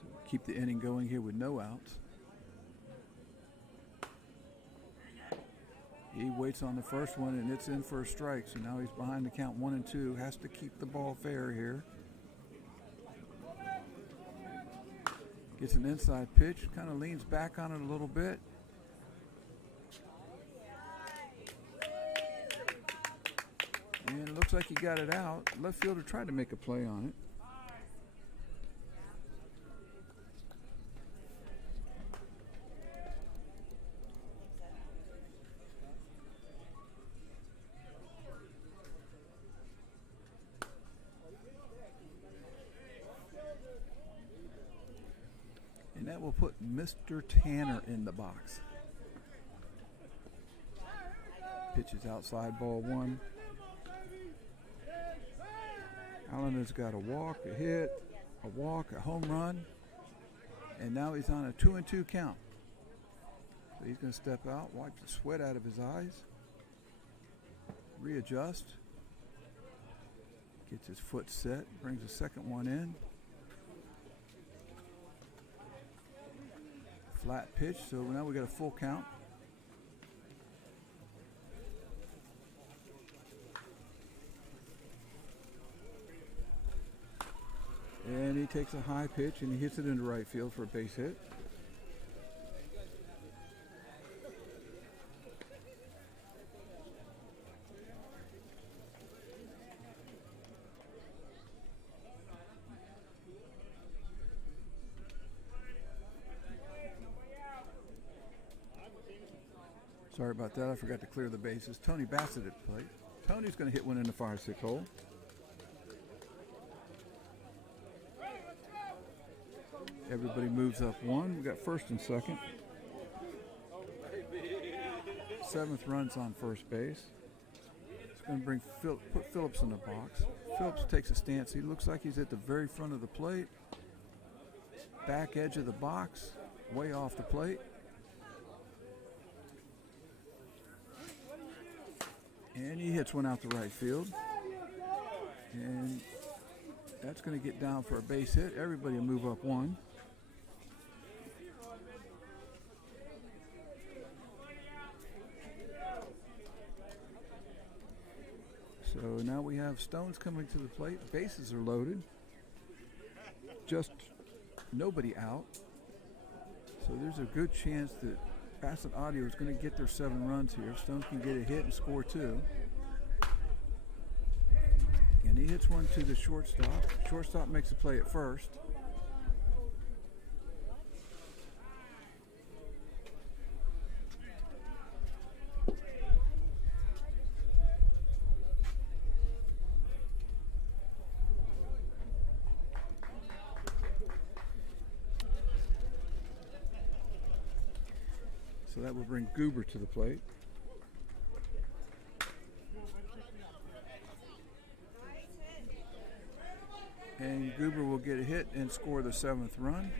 So keep the inning going here with no outs. He waits on the first one, and it's in for a strike. So now he's behind the count 1-2. Has to keep the ball fair here. Gets an inside pitch, kind of leans back on it a little bit. And it looks like he got it out. Left fielder tried to make a play on it. And that will put Mr. Tanner in the box. Pitches outside, ball one. Allen has got a walk, a hit, a walk, a home run, and now he's on a 2-2 count. So he's going to step out, wipe the sweat out of his eyes, readjust, gets his foot set, brings the second one in. Flat pitch, so now we got a full count. And he takes a high pitch and he hits it into right field for a base hit. Sorry about that, I forgot to clear the bases. Tony Bassett at the plate. Tony's going to hit one in the 5-6 hole. Everybody moves up one. We got first and second. Seventh run's on first base. It's going to bring put Phillips in the box. Phillips takes a stance. He looks like he's at the very front of the plate. Back edge of the box, way off the plate. And he hits one out to right field. And that's going to get down for a base hit. Everybody will move up one. So now we have Stones coming to the plate. Bases are loaded. Just nobody out. So there's a good chance that Bassett Audio is going to get their 7 runs here. Stones can get a hit and score 2. And he hits one to the shortstop. Shortstop makes a play at first. So that will bring Goober to the plate. And Goober will get a hit and score the 7th run.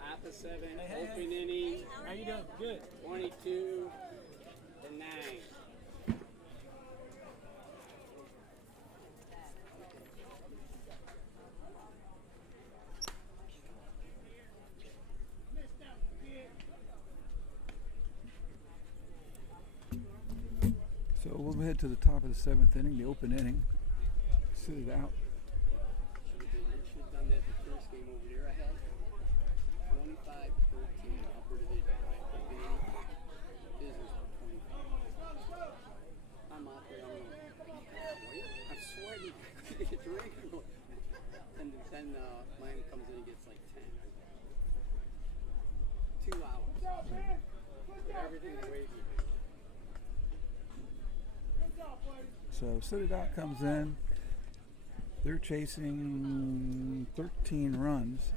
Half a 7, open inning. How you doing? Good. 22-9. So we'll head to the top of the 7th inning, the open inning. Sit it out. Should have done that the first game over there. I had 25-13 upper division, right? Business for 25. I'm out there. I'm sweating. I couldn't get a drink. And then Miami comes in and gets like 10. 2 hours. Everything the way he did. So Sit It Out comes in. They're chasing 13 runs.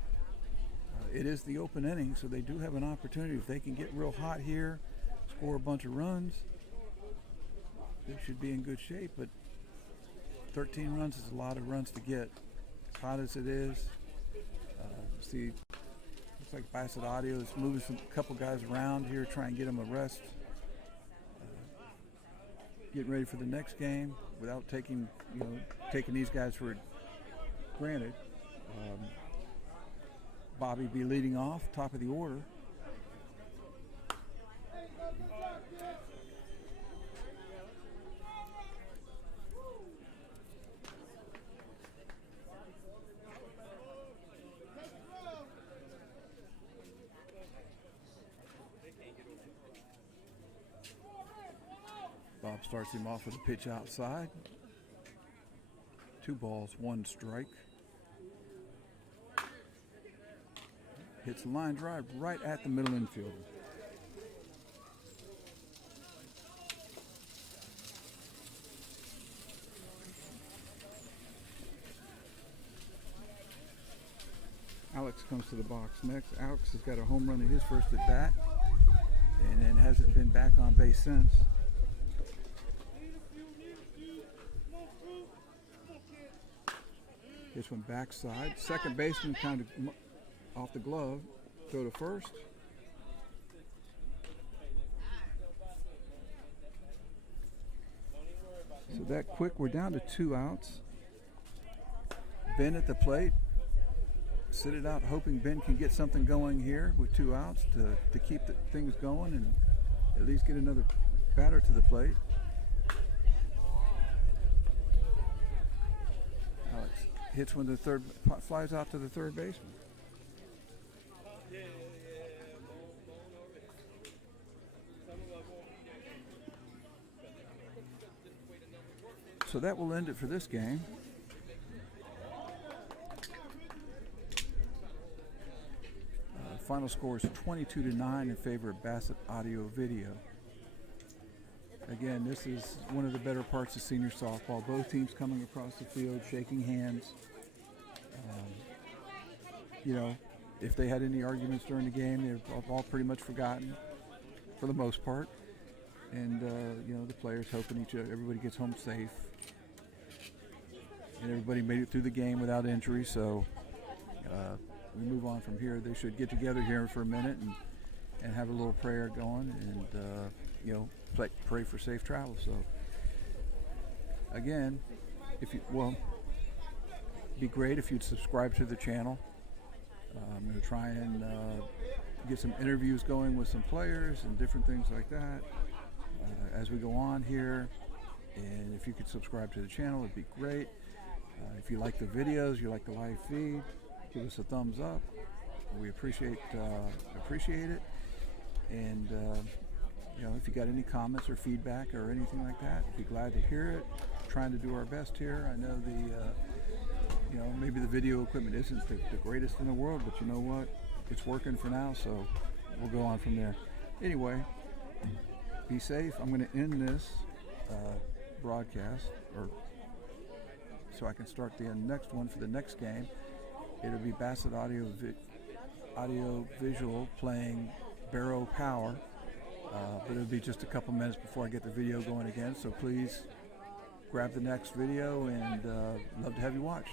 It is the open inning, so they do have an opportunity. If they can get real hot here, score a bunch of runs, they should be in good shape. But 13 runs is a lot of runs to get. As hot as it is, see, looks like Bassett Audio is moving a couple guys around here, trying to get them a rest. Getting ready for the next game without taking these guys for granted. Bobby be leading off, top of the order. Bob starts him off with a pitch outside. 2 balls, 1 strike. Hits a line drive right at the middle infielder. Alex comes to the box next. Alex has got a home run in his first at bat, and then hasn't been back on base since. This one backside. Second baseman kind of off the glove. Throw to first. So that quick, we're down to 2 outs. Ben at the plate. Sit it out, hoping Ben can get something going here with 2 outs to keep things going and at least get another batter to the plate. Alex hits when the third flies out to the third baseman. So that will end it for this game. Final score is 22-9 in favor of Bassett Audio Video. Again, this is one of the better parts of senior softball. Both teams coming across the field, shaking hands. If they had any arguments during the game, they're all pretty much forgotten for the most part. And the players hoping everybody gets home safe. And everybody made it through the game without injury, so we move on from here. They should get together here for a minute and have a little prayer going and pray for safe travel. So again, be great if you'd subscribe to the channel. I'm going to try and get some interviews going with some players and different things like that as we go on here. And if you could subscribe to the channel, it'd be great. If you like the videos, you like the live feed, give us a thumbs up. We appreciate it. And if you got any comments or feedback or anything like that, we'd be glad to hear it. Trying to do our best here. I know maybe the video equipment isn't the greatest in the world, but you know what? It's working for now, so we'll go on from there. Anyway, be safe. I'm going to end this broadcast, so I can start the next one for the next game. It'll be Bassett Audio Visual playing Vero Power, but it'll be just a couple minutes before I get the video going again. So please grab the next video, and love to have you watch.